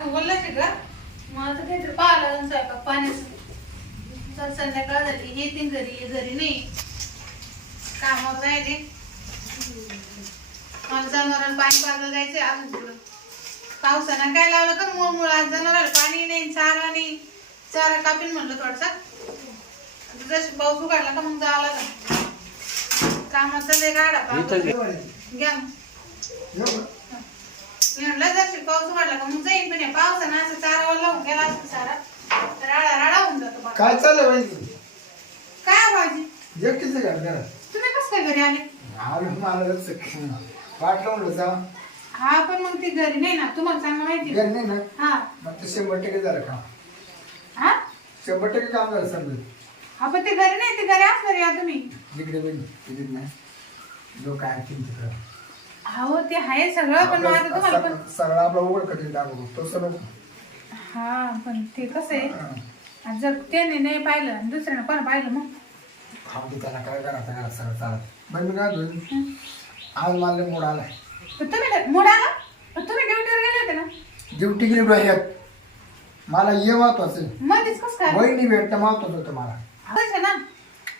बोललाच का? मला तर काहीतरी पाहिलं आणि स्वयंपाक पाण्याचं. तर संध्याकाळ झाली. हे तीन घरी हे घरी नाही. कामावर जायचे मला जनावरांना पाणी पाजायला जायचंय अजून तिकडं पावसानं काय लावलं का मूळ मूळ? आज जनावराला पाणी नाही चारा नाही. चारा कापीन म्हणलं थोडसा. जशी पाऊस उघडला का मग जावं लागलं. कामाचं लय गाडा पाऊस. घ्या. मग. मी म्हणलं जर पाऊस वाढला का मग जाईन पण या पावसानं असं चारा लावून गेला असं सारा तर राडा राडा होऊन जातो बा. काय चाललं वहिनी काय भाजी एकटीच आहे का घरात? तुम्ही कसं काय घरी आले? आलो मला जसं वाट लावून जा हा पण मग ती घरी नाही ना. तुम्हाला चांगलं माहिती घर नाही ना? हा. मग ते शंभर टक्के झालं काम. हा? शंभर टक्के काम झालं समजा. हा पण ते घरी नाही ते घरी असणार या तुम्ही. जिकडे बहिणी तिकडे नाही. लोक ऐकतील तिकडं. हो ते आहे सगळं पण तुम्हाला पण सगळं आपला उघड कधी दाखवतो तसं नको हा पण ते कसं आहे. जर त्याने नाही पाहिलं दुसऱ्यानं कोण पाहिलं मग? त्याला काय सगळं चालत. बरं मी काय म्हणतो, आज मला लय मूड आलाय. तर तुम्ही मोड आला? पण तुम्ही ड्युटीवर गेले होते ना? ड्युटी गेली डोह्यात मला ये महत्वाचं. मध्येच कसं काय? वहिनी भेटणं महत्वाचं होतं मला. कसं ना.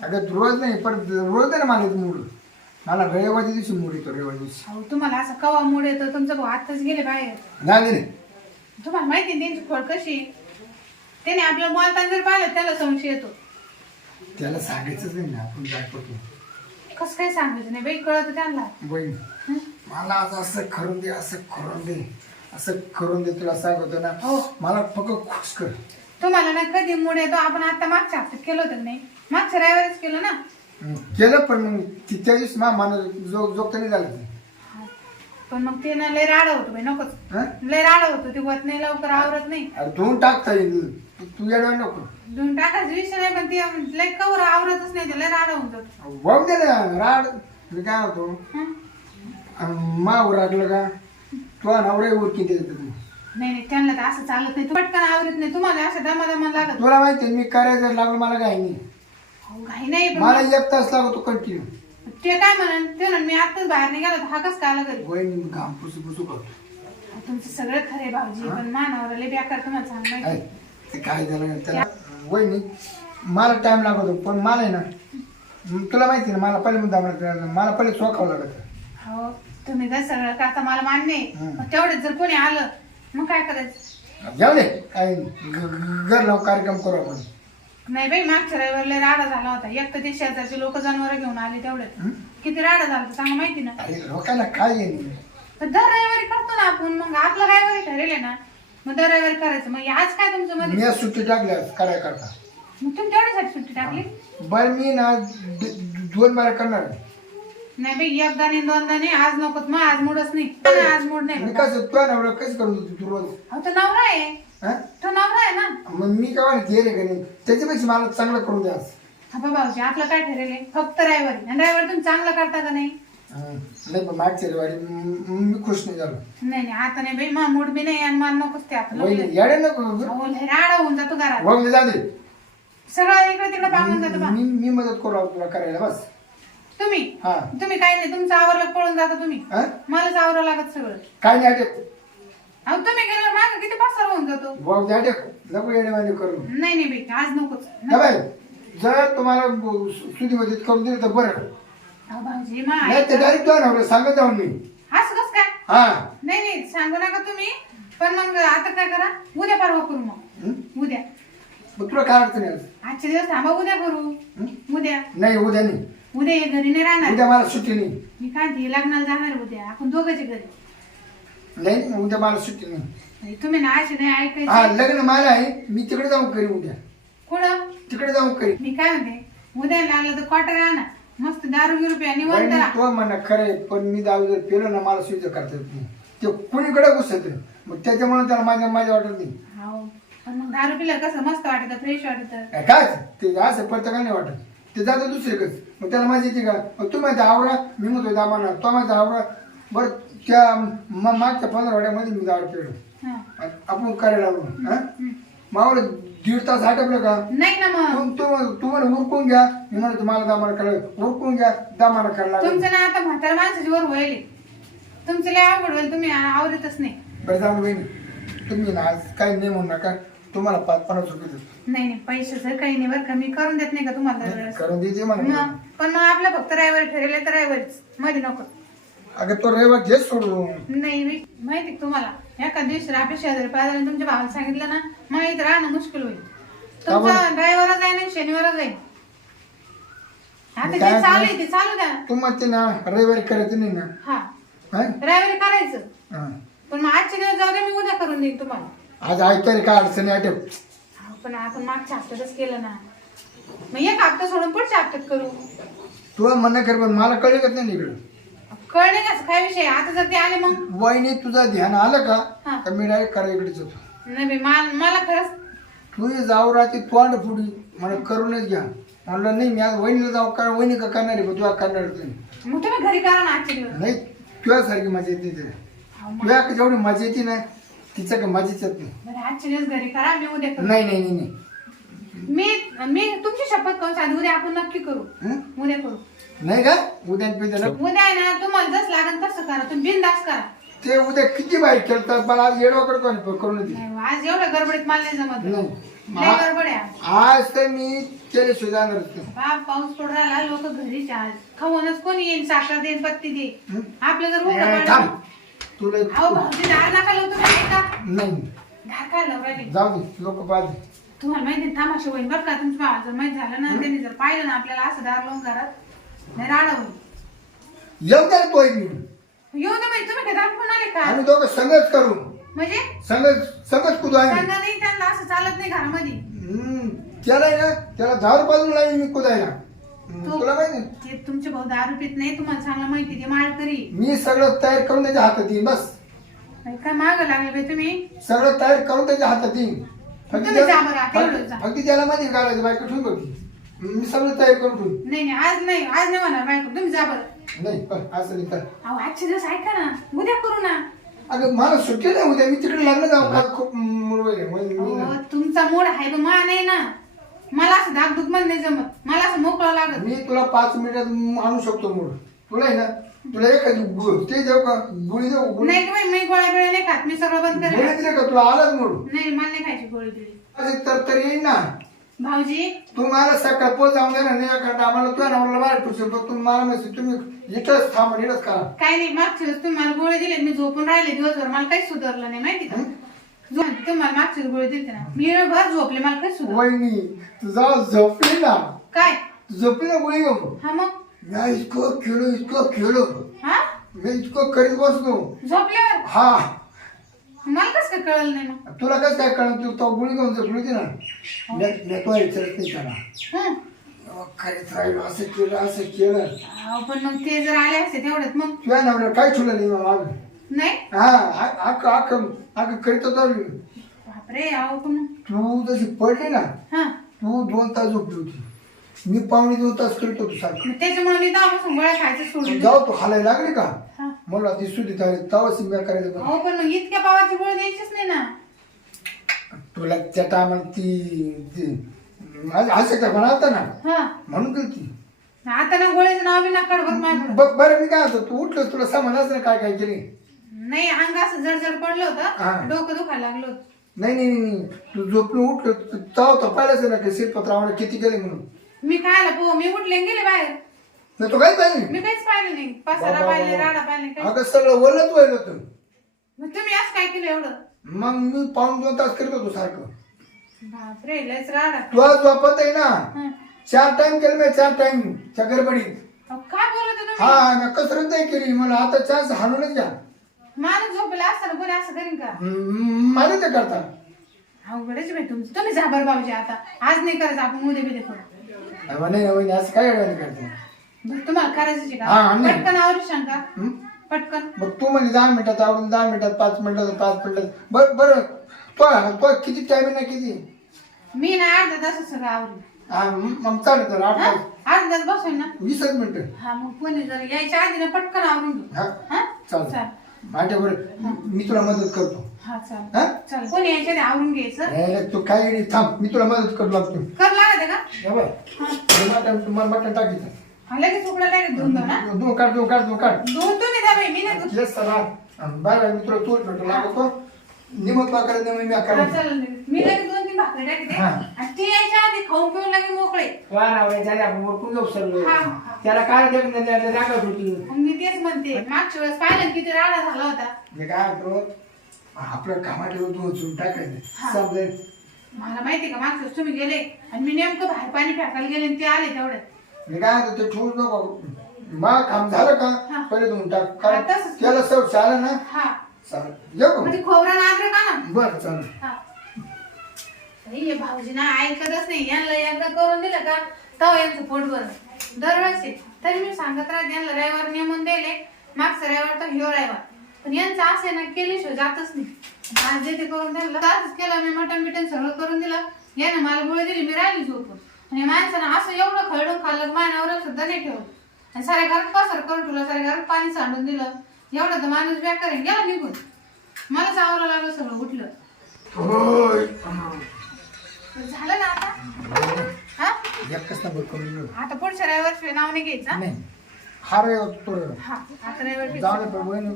अगं रोज नाही पण रोज आहे ना मला मूड. मला रविवारी दिवशी मूड येतो रविवारी दिवशी. अहो तुम्हाला असं कवा मूड येतो? तुमचा भाऊ आताच गेले बाहेर. नाही नाही, नाही. तुम्हाला माहिती आहे त्यांची खोड कशी? त्याने आपलं बोलताना जर पाहिलं त्याला संशय येतो. त्याला सांगायचंच नाही ना आपण काय करतो? कसं काय सांगायचं नाही? बाई कळत त्यांना. बहीण हं? मला आज असं करून दे असं करून दे असं करून दे तुला सांगतो ना. हो. मला फक्त खुश कर. तुम्हाला ना कधी मूड येतो? आपण आता मागच्या हप्त्यात केलं होतं का नाही? मागच्या रविवारीच केलं ना? केलं पण मग ती- त्या दिवशी मा मान जो जोगत नाही झालं ते पण मग ते ना लय राडा होतो बाई नकोच. हं? लय राडा होतो ते होत नाही लवकर आवरत नाही. अरे धुवून टाकता येईल तू- तू येडवा नको. दोन टाकायचा विषय नाही पण ते लय कवर आवरतच नाही ते लय राडा होऊन जातो. वाहून दे ना राड. मी काय होतो हं? मावर राखलं का? तुला नवरे उरकी देत तू नाही नाही त्यांना तर असं चालत नाही. पटकन आवरत नाही तुम्हाला असं दमा दमा लागत तुला माहिती आहे, मी करायचं लागलं मला काय नाही. घाई नाही पण मला एक तास लागतो कंटिन्यू ते काय म्हणन ते म्हणन मी आताच बाहेर निघालो तर हा कसं काय आला घरी? वहिनी घाम पुसू पुसू करतो. तुमचं सगळं खरे भाऊजी पण मानावर लय बेकार तुम्हाला सांग ते काय झालं त्याला वहिनी मला टाइम लागतो पण मला आहे ना म, तुला माहिती आहे ना मला पहिले मुद्दा मला पहिले चोखावं लागत. हो तुम्ही काय सगळं करता मला मान्य आहे. पण तेवढेच जर कोणी आलं मग काय करायचं? जाऊ दे काय ग- घर लावून कार्यक्रम करू आपण. नाही बाई मागच्या रविवार लय राडा झाला होता. एक तर ते शेजारचे लोक जनावर घेऊन आले तेवढ्यात हं? किती राडा झाला होता सांगा माहिती ना. अरे लोकांना काय येईल? पण दर रविवारी करतो ना आपण. मग आपलं रविवारी ठरेल आहे ना? मग दर रविवारी करायचं. मग आज काय तुमचं मध्ये मी आज सुट्टी टाकली आज कराय करता मग तुम्ही तेवढ्यासाठी सुट्टी टाकली? बरं मी ना द- दोन बारा करणार. आहे. नाही बाई एकदा नाही दोनदा नाही आज नकोत मग आज मूडच नाही. आज मूड नाही. मी कसं तुला नवरा कसं करून देतो तू रोज? अहो तो नवरा आहे. हा? तो नवरा आहे ना. मग मी काय म्हणते रे का नाही त्याच्यापेक्षा मला चांगलं करून द्या आज. हा भाऊजी आपलं काय ठरेल आहे? फक्त रविवारी आणि रविवारी तुम्ही चांगलं करता का नाही? हं. नाही पण मागच्या रविवारी म- मी खुश नाही झालो. नाही नाही आता नाही बाई मा मूड बी नाही आणि मला नकोच ते आता. वहिनी येडे नको अहो, लय राडा होऊन जातो घरात. वगले जाऊ दे. सगळं इकडे तिकडे पांगून जातो बा. मी मी मदत करू तुला करायला बस. तुम्ही? हा. तुम्ही काय नाही तुमचं आवरलं पळून जाता तुम्ही. हा? मलाच आवरावं लागत सगळं. काय नाही अहो तुम्ही गेल्यावर मागं किती पासार होऊन जातो? नको नाही नाही बाई आज नकोच. बाई जर तुम्हाला ब- सु- सुधी मदत करून दिली तर बरं. अहो भाऊजी मा नाही ते डायरेक्ट नवरा सांगत जाऊन मी. असं कस काय? हा. नाही नाही सांगू नका तुम्ही. पण मग आता काय करा? उद्या परवा करू मग. हं? उद्या. मग तुला काय अडचण आहे? आज? आजचे दिवस थांबा उद्या करू. हं? उद्या. नाही उद्या नाही. उद्या हे घरी नाही राहणार. उद्या मला सुट्टी नाही. मी काय म्हणते, लग्नाला जाणार आहे उद्या. आपण दोघांचे घरी. नाही उद्या मला सुट्टी नाही. नाही, तुम्ही ना असे नाही हा ऐकायचे लग्न मला आहे. मी तिकडे जाऊन करीन उद्या. कुठं? तिकडे जाऊन करीन. मी काय म्हणते? उद्या लागलं तर क्वार्टर आणा मस्त दारू गिरू प्या निवंत राहा. तो म्हणा खरं आहे पण मी दारू जर पिलो ना मला सुविधा करता येत नाही. ते कुणीकडे घुसत मग त्याच्यामुळे त्याला माझ्या माझ्या वाटत नाही. पण मग दारू पिलं कसं मस्त वाटत फ्रेश वाटत. काय? ते असं प्रत्येकाला नाही वाटत? ते जातं दुसरीकडे मग त्याला माझी येते का? मग तू माझ्या आवरा मी म्हणतो दामाना तो माझा आवरा. बरं त्या म- मागच्या पंधरा वाड्यामध्ये मी दारू पिलो. हा. आपण करायला लागलो. हा? मावलं दीड तास आटपलं का? नाही ना मग. तू तू तू म्हणे उरकून घ्या. मी म्हणतो मला दामाना करायला उरकून घ्या दामाना करायला लागलं. तुमचं ना आता म्हातारा माणसाची वर होईल तुमचं लय अवघड होईल तुम्ही आवडतच नाही. बरं जाऊन बहिणी. तुम्ही ना आज काही नाही म्हणू नका. तुम्हाला पाच पन्नास रुपये देतो. नाही नाही पैशाचं काही नाही बरं का. मी करून देत नाही का तुम्हाला दरवेळेस? देते मग पण मग आपलं फक्त रविवारी ठरेल तर रविवारीच. मध्ये नको. अगं तो रविवार घेच सोडून. नाही मी माहिती का तुम्हाला? एका दिवशी आपल्या शेजारी पाहिजे तुमच्या भावाला सांगितलं ना इथं राहणं मुश्किल होईल. तुमचा रविवारच आहे ना शनिवारच आहे. आता काय चालू आहे ते चालू द्या. तू म्हणते ना रविवारी करायचं नाही ना. हा. हा? रविवारी करायचं. हा. पण मग आजचे दिवस जाऊ मी उद्या करून देईन तुम्हाला. आज ऐकतोय काय अडचणी आठव. अहो, पण आपण मागच्या हप्त्यातच केलं ना. मग एक हप्ता सोडून पुढच्या हप्त्यात करू. तुला म्हणणं कर पण मला कळलं का नाही इकडं? कळणे का काय विषय आता जर ते आले मग? वहिनी तुझं ध्यान आलं हा. का का मी डायरेक्ट करा इकडेच होतो नाही बाई, मा- मला खरंच तू जाऊ राहते तोंड फुडी मला करूनच घ्या. म्हणलं नाही मी आज वहिनीला जाऊ का? वहिनी का करणार आहे? तुला करणार नाही तुम्ही घरी करा ना आजचे दिवस. नाही तुझ्यासारखी मजा येते तिला. अहो, मग- तुझ्या जेवढी मजा येते ना तिचं का येत नाही बरं दिवस घरी करा मी उद्या करू. नाही नाही नाही नाही. मी मी तुमची शपथ करून सांगते उद्या आपण नक्की करू. हं? उद्या करू. नाही का? उद्या पिद्या उद्या आहे ना तुम्हाला जसं लागेल तसं करा तुम्ही बिनदास करा. ते उद्या किती बाईक खेळतात मला आज येडवाकडे कोणी करून नाही, आज एवढं गडबडीत मला नाही जमत. नाही. लय गडबड आहे. आज. आज तर मी केले होते बाप पाऊस पडून राहिला लोक घरीच आज खाऊनच कोणी येईल साखर देईन पत्ती दे हं? आपलं जर ए, उघडं थांब. तुला अहो भाऊजी दार नका लावू तुम्ही ऐका नाही. दार लावले जाऊ दे लोक पाहते तुम्हाला माहिती थांबाशी होईल बरं का तुमच्या भावाला जर माहीत झालं ना त्यांनी जर पाहिलं ना आपल्याला असं दार लावून घरात नाही राडा होईल येऊ दे तो मी येऊ दे बाई तुम्ही काय दाखवून आले का? आम्ही दोघं संगत करू म्हणजे? संगत संगत कुदू आम्ही. नाही त्यांना असं चालत नाही घरामध्ये. हम्म, त्याला आहे ना त्याला दहा लावीन मी कुदायला. तो- तुला माहिती ते तुमचे भाऊ दारू पित नाही तुम्हाला चांगलं माहिती ते माळकरी मी सगळं तयार करून त्याच्या हातात येईन बस. बाई, काय माग लागले बाई तुम्ही? सगळं तयार करून त्याच्या हातात येईन. फक्त तुम्ही जा त्याला- बरं, आता एवढं जा. फक्त- फक्त त्याला माहिती घालायचं बायको ठेवून होती मी सगळं तयार करून ठेवून. नाही नाही आज नाही आज नाही म्हणणार बायको. तुम्ही जा बरं. नाही पण असं नाही कर. अहो आजचे दिवस ऐका ना. उद्या करू ना. अगं मला सुट्टी नाही उद्या. मी तिकडे लग्न जाऊ. का खूप आहे. मी अहो, तुमचा मूड आहे पण मा नाही ना. मला असं धाकधुकमध्ये नाही जमत. मला असं मोकळं लागत मी तुला पाच मिनिटात आणू शकतो मूड. तुला आहे ना? तुला एखादी गु- ते देऊ का? गुळी देऊ गुळी नाही बाई मी गोळ्या बिळ्या नाही खात. मी सगळं बंद गुळी करेल दिली का? तुला आलाच मूड. नाही मला नाही खायची गोळी बिळी. तर तर येईन ना. भाऊजी? तू मला सकाळ पोच जाऊन दे ना. नाही एखादा आम्हाला तुझ्या नवऱ्याला बाहेर ठेवू शकतो तुम्ही मला म्हणशील तुम्ही इथंच थांबा इथंच करा. काय नाही मागच्या तुम्ही मला गोळी दिली. मी झोपून राहिले दिवसभर. मला काही सुधारलं नाही माहिती का? तुम्हाला दिवस गोळी ना. मी भर झोपले मला काही सुधारलं वहिनी तुझा झोपली ना. काय? तू झोपली ना गुळी घेऊ हा मग? मी इतकं खेळलो इतकं खेळलो हा? मी इतकं करीत बसलो. झोपल्यावर? हा. मला कसं काय कळलं नाही तुला कसं काय कळलं? तू तो गुळी घेऊन झोपली होती ना? मी- मी तो विचारत नाही त्याला. हं. खरीच राहिलो? असं केलं असं केलं. अहो, पण मग ते जर आले असते तेवढ्यात मग. तुझ्या नवऱ्याला काय ठेवलं नाही मग मागं नाही? हा करीत होता मी. बापरे पण. तू जशी पडली ना हा. तू दोन तास झोपली होती. मी पावणे दोन तास करीत होतो सारखं. मग त्याच्यामुळे मी तेव्हापासून गोळ्या खायचं सोडून दिलं. जाऊ तू हालायला लागली का? हा. मला ती सुधी झाली तवा सिंगा करायचं. अहो पण मग इतक्या पावाची गोळी द्यायचीच नाही ना. तुला त्या टायमाला ती ती- माझं असं का म्हणा ना. हा. म्हणून गेली ती. आता ना गोळीचं नाव बी बघ माझ्याकडं बघ बरं मी काय होतो तू उठलं तुला समजलंच ना काय काय केली? नाही अंग असं जडजड पडलं हा. होतं डोकं दुखायला लागलं होतं. नाही नाही नाही नाही. तू झोपून उठलं तेव्हा तर पाहिलंच ना की शिरपत्रावर किती गेले म्हणून. मी खायला पो मी उठले आणि गेले बाहेर. नाही तो काय पाहिजे मी काहीच पाहिलं नाही. पसारा पाहिले. राडा पाहिले काही. अगं सगळं वरलंच व्हायला होतं. मग तुम्ही असं काय केलं एवढं? मग मी पाऊन दोन तास करत होतो सारखं. बापरे लयच राडा. तू आज झोपत आहे ना? हं. चार टाइम केलं मी चार टाइम त्या गडबडीत. अहो, काय बोलत होता हा मी कसरत नाही केली. मला आता चान्स हाणूनच घ्या माणूस झोपला असताना कोणी असं करीन का? माझं ते करता. अवघडच बाई तुमचं. तुम्ही जा बरं भाऊजी आता. आज नाही करायचं आपण उद्या बिद्या करू. नाही नाही असं काय अडवाणी करते? बरं, तुम्हाला करायचं का? हा. पटकन आवरू हं? पटकन. मग तू म्हणजे दहा मिनिटात आवडून दहा मिनिटात पाच मिनिटात पाच मिनिटात. बर बरं. तो तो किती टाइम ना किती? मी ना अर्धा तास सगळं आवरू हा मग चालेल तर आठ हा? तास. अर्धा तास बसून ना? वीसच मिनिटं. हा मग कोणी जर यायच्या आधी ना पटकन आवरून घेऊ. हा हा? चालेल. चाल माझ्यावर मी तुला मदत करतो. हा हा? कोणी यायच्या आवरून घ्यायचं? तू काय येडी थांब. मी तुला मदत करू लागतो. कर लागत आहे का? हे बघ, हा. हे मटण तुम्हाला मटण टाकीचं हा, लगेच उकडा दोन काढ दोन काढ दोन काढ. बाई? मी नाही धुत. Yes sir. बाय बाय मी तुला तूर भेटू लागतो. निमत करायचं नाही मी हा, चल मी लगेच दोन तीन भाकरी टाकते. हा. आणि ती यायच्या आधी खाऊन पिऊन लगे मोकळे. वा ना झाले आपण ओळखून जाऊ हा, हा. त्याला काय देत नाही त्याला दाखवत होती. मी तेच म्हणते मागच्या वेळेस पाहिलं ना किती राडा झाला होता. मी काय करतो आपलं कामात उचलून टाकायचं. हा. समजेल मला माहिती का मागच्या वेळेस तुम्ही गेले आणि मी नेमकं बाहेर पाणी फेकायला गेले आणि ते आले तेवढ्यात मी काय म्हणतो ते ठेवूच नको. मा काम झालं हा. का पहिले तुम्ही टाक. हा, कारण तसंच. त्याला सव चालेल ना हा. चालेल. येऊ म्हणजे खोबरं नादरे का ना बरं चालेल. हा. हे भाऊजी ना ऐकतच नाही. यांना एकदा करून दिलं का तेव्हा यांचं पोट भरत दरवेळेस आहे. तरी मी सांगत राहते यांना रविवार नेमून दिले मागचा रविवार तर ह्यो रविवार. पण यांचं असं आहे ना केल्याशिवाय जातच नाही. आज जे ते करून त्यांना आजच केलं मी मटण बिटन सगळं करून दिलं. यानं मला गोळी दिली मी राहिली झोपून. आणि माणसानं असं एवढं खरडून खाल्लं मानावर सुद्धा नाही ठेवलं. आणि साऱ्या घरात पसर करून ठेवलं साऱ्या घरात पाणी सांडून दिलं. एवढं तर माणूस बेकार आहे. गेला निघून. मलाच आवरा लागलं सगळं उठलं. होय. झालं ना आता? हा? एकच नंबर करून घेऊ. आता पुढच्या रविवार नाव नाही घ्यायचं नाही. हा रे तो हा आता रविवार घ्यायचं. जाऊ दे पण वहिनी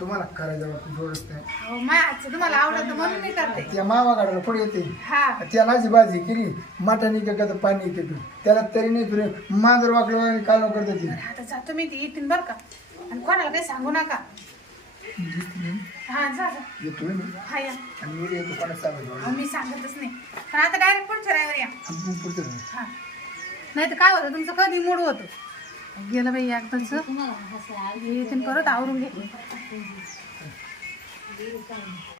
तुम्हाला करायचं बा, जोडच नाही तुम्हाला आवडतं म्हणून मी करते. त्या मावा काढायला पुढे येते. हा. त्याला जी भाजी केली मटण इकडे का पाणी इकडे त्याला तरी नाही तुला मांजर वाकडं काल करता ती आता जातो मी ती येतील बरं का? आणि कोणाला काही सांगू नका. हा जा जा. येतो मी. हा या. आणि मी येतो अहो, सांगतच नाही. पण आता डायरेक्ट पुढच्या या. पुढचं. हा. नाही तर काय होतं तुमचं कधी मूड होतं? गेलं बाई एकदाच येतील परत आवरून घे.